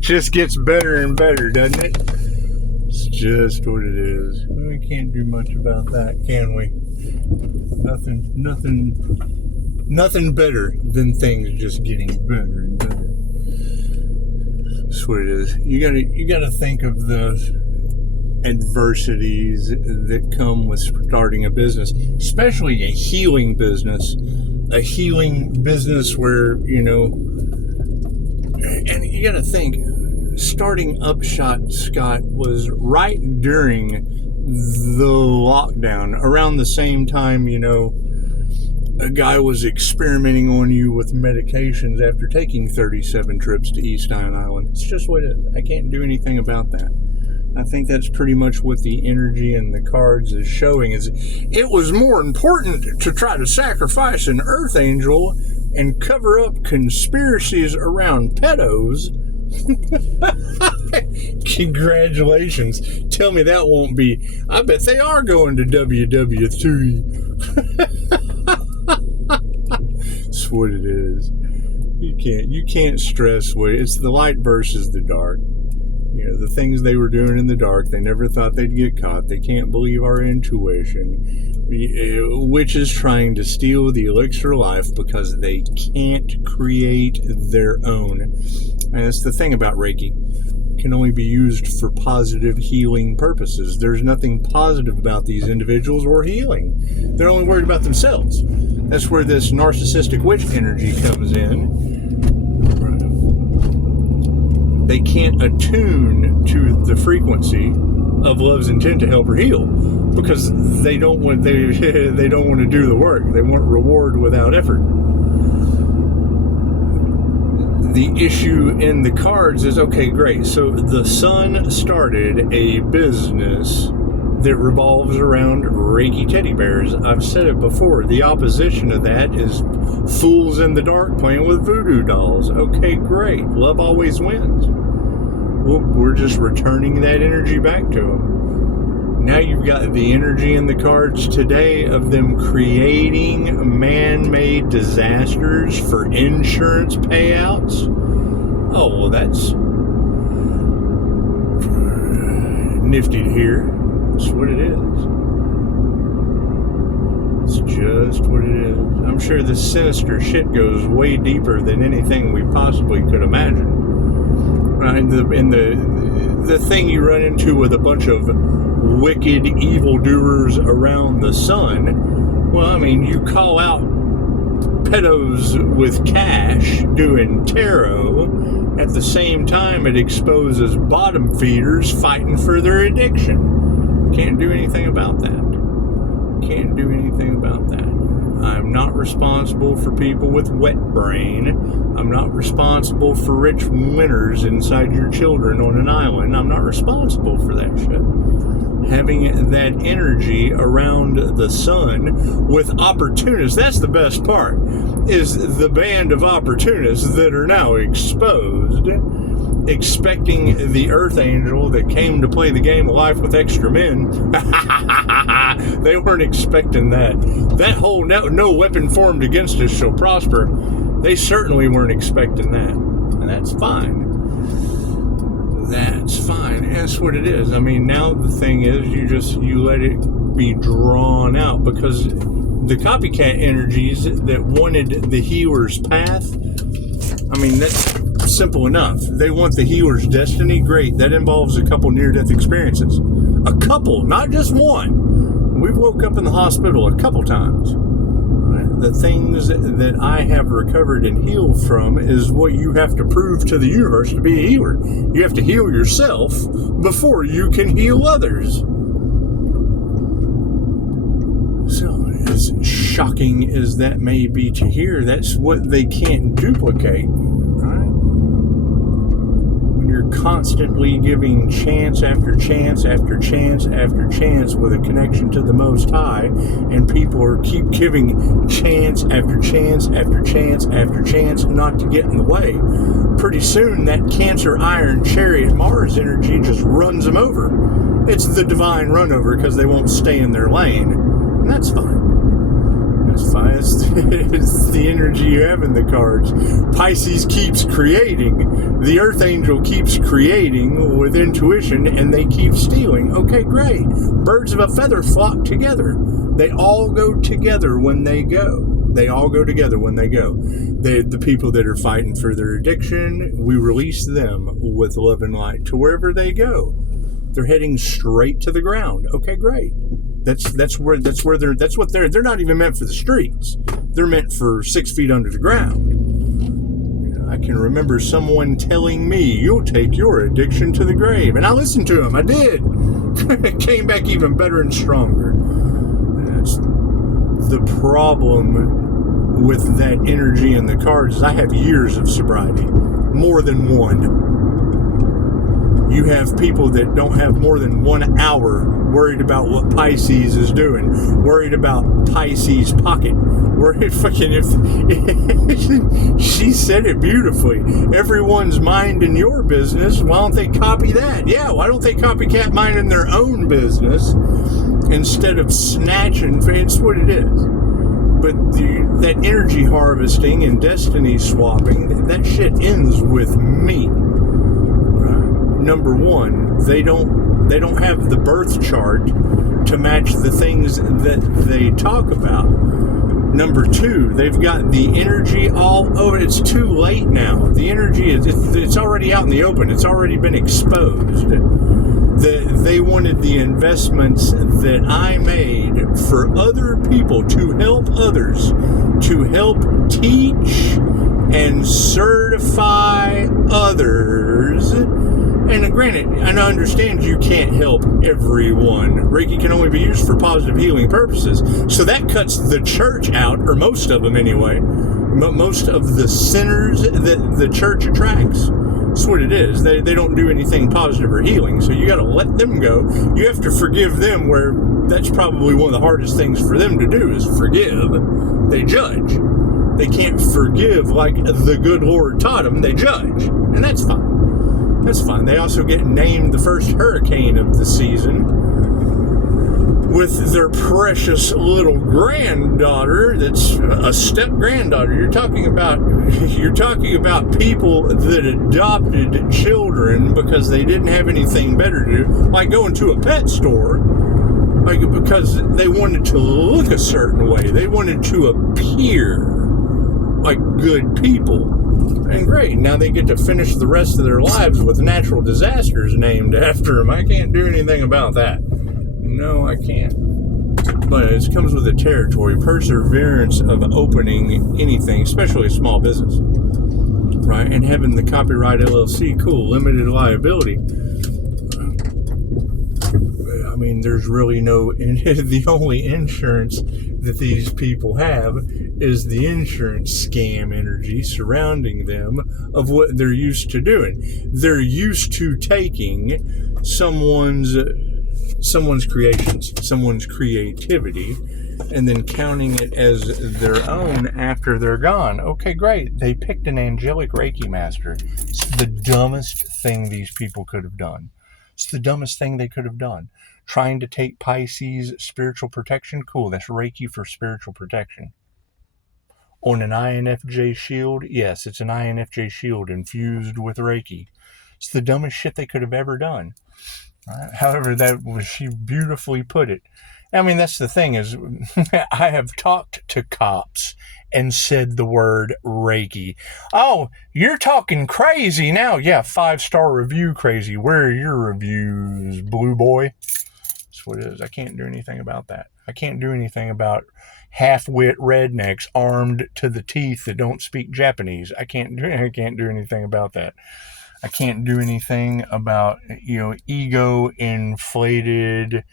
Just gets better and better, doesn't it? It's just what it is. We can't do much about that, can we? Nothing better than things just getting better and better. That's what it is. You gotta think of the adversities that come with starting a business, especially a healing business. A healing business where, and you gotta think, starting Upshotscott was right during the lockdown, around the same time, a guy was experimenting on you with medications after taking 37 trips to East Island. It's just what it is. I can't do anything about that. I think that's pretty much what the energy and the cards is showing. Is it was more important to try to sacrifice an Earth Angel and cover up conspiracies around pedos. Congratulations. Tell me that won't be. I bet they are going to WW3. That's what it is. You can't stress what it's the light versus the dark. The things they were doing in the dark, they never thought they'd get caught. They can't believe our intuition, which is trying to steal the elixir of life because they can't create their own. And that's the thing about Reiki. It can only be used for positive healing purposes. There's nothing positive about these individuals or healing. They're only worried about themselves. That's where this narcissistic witch energy comes in. They can't attune to the frequency of love's intent to help her heal because they don't want to do the work. They want reward without effort. The issue in the cards is, okay, great. So the sun started a business that revolves around Reiki teddy bears. I've said it before. The opposition of that is fools in the dark playing with voodoo dolls. Okay, great. Love always wins. Well, we're just returning that energy back to them. Now you've got the energy in the cards today of them creating man-made disasters for insurance payouts. Oh, well, that's nifty to hear. That's what it is. It's just what it is. I'm sure this sinister shit goes way deeper than anything we possibly could imagine. And the thing you run into with a bunch of wicked evildoers around the sun, well, I mean, you call out pedos with cash doing tarot. At the same time, it exposes bottom feeders fighting for their addiction. Can't do anything about that. Can't do anything about that. I'm not responsible for people with wet brain. I'm not responsible for rich winners inside your children on an island. I'm not responsible for that shit. Having that energy around the sun with opportunists, that's the best part, is the band of opportunists that are now exposed, expecting the Earth Angel that came to play the game of life with extra men. They weren't expecting that. That whole no weapon formed against us shall prosper. They certainly weren't expecting that. And that's fine. That's fine. That's what it is. I mean, now the thing is, you let it be drawn out, because the copycat energies that wanted the healer's path, I mean, that's simple enough. They want the healer's destiny. Great. That involves a couple near-death experiences. A couple, not just one. We've woke up in the hospital a couple times. The things that I have recovered and healed from is what you have to prove to the universe to be a healer. You have to heal yourself before you can heal others. So, as shocking as that may be to hear, that's what they can't duplicate. You're constantly giving chance after chance after chance after chance with a connection to the Most High, and people are keep giving chance after chance after chance after chance not to get in the way. Pretty soon that Cancer Iron Chariot Mars energy just runs them over. It's the divine run over because they won't stay in their lane, and that's fine. It's fine. It's the energy you have in the cards. Pisces keeps creating. The Earth Angel keeps creating with intuition, and they keep stealing. Okay, great. Birds of a feather flock together. They all go together when they go. They all go together when they go. The people that are fighting for their addiction, we release them with love and light to wherever they go. They're heading straight to the ground. Okay, great. That's what they're not even meant for the streets. They're meant for 6 feet under the ground. I can remember someone telling me, "You'll take your addiction to the grave," and I listened to him. I did. It came back even better and stronger. That's the problem with that energy in the cards. Is I have years of sobriety, more than one. You have people that don't have more than 1 hour worried about what Pisces is doing, worried about Pisces pocket, worried fucking if she said it beautifully. Everyone's minding your business. Why don't they copy that? Yeah, why don't they copycat minding their own business instead of snatching? It's what it is. But that energy harvesting and destiny swapping, that shit ends with me. Number one, they don't have the birth chart to match the things that they talk about. Number two, they've got the energy all over. It's too late now. The energy it's already out in the open. It's already been exposed. They wanted the investments that I made for other people to help others, to help teach and certify others. And granted, and I understand you can't help everyone. Reiki can only be used for positive healing purposes. So that cuts the church out, or most of them anyway. Most of the sinners that the church attracts. That's what it is. They don't do anything positive or healing. So you got to let them go. You have to forgive them, where that's probably one of the hardest things for them to do is forgive. They judge. They can't forgive like the good Lord taught them. They judge. And that's fine. That's fine. They also get named the first hurricane of the season with their precious little granddaughter that's a step-granddaughter. You're talking about people that adopted children because they didn't have anything better to do, like going to a pet store, like because they wanted to look a certain way. They wanted to appear like good people. And great, now they get to finish the rest of their lives with natural disasters named after them. I can't do anything about that. No, I can't. But it comes with the territory, perseverance of opening anything, especially a small business, right? And having the copyright LLC, cool, limited liability. I mean, there's really no, the only insurance that these people have is the insurance scam energy surrounding them of what they're used to doing. They're used to taking someone's creations, someone's creativity, and then counting it as their own after they're gone. Okay, great. They picked an angelic Reiki master. It's the dumbest thing these people could have done. It's the dumbest thing they could have done. Trying to take Pisces spiritual protection, cool, that's Reiki for spiritual protection. On an INFJ shield, yes, it's an INFJ shield infused with Reiki. It's the dumbest shit they could have ever done. Right? However, she beautifully put it. I mean, that's the thing is, I have talked to cops and said the word Reiki. Oh, you're talking crazy now. Yeah, 5-star review crazy. Where are your reviews, blue boy? That's what it is. I can't do anything about that. I can't do anything about half-wit rednecks armed to the teeth that don't speak Japanese. I can't do anything about that. I can't do anything about, ego-inflated,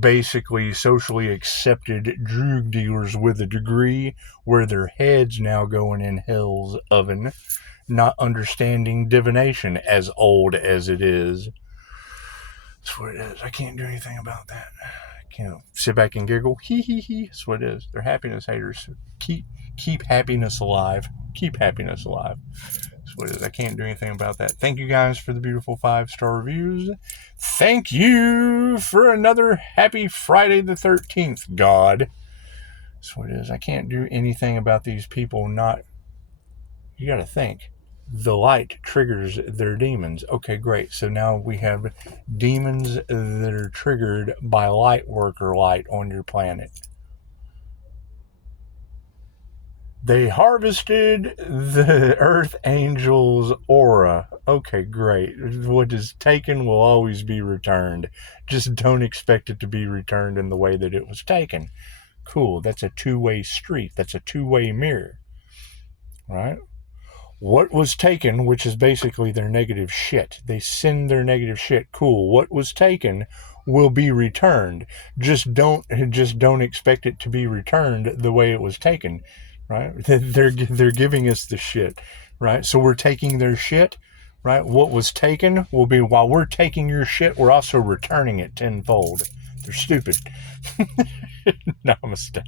basically socially accepted drug dealers with a degree where their heads now going in hell's oven, not understanding divination as old as it is. That's what it is. I can't do anything about that. I can't sit back and giggle. Hee hee hee. That's what it is. They're happiness haters. Keep happiness alive. Keep happiness alive. That's what it is. I can't do anything about that. Thank you guys for the beautiful 5-star reviews. Thank you for another happy Friday the 13th, God. That's what it is. I can't do anything about these people not... You got to think. The light triggers their demons. Okay, great. So now we have demons that are triggered by light worker light on your planet. They harvested the Earth Angel's aura. Okay, great. What is taken will always be returned. Just don't expect it to be returned in the way that it was taken. Cool. That's a two-way street. That's a two-way mirror. Right? What was taken, which is basically their negative shit. They send their negative shit. Cool. What was taken will be returned. Just don't expect it to be returned the way it was taken. Right? They're giving us the shit. Right? So we're taking their shit. Right? What was taken will be, while we're taking your shit, we're also returning it tenfold. They're stupid. Namaste.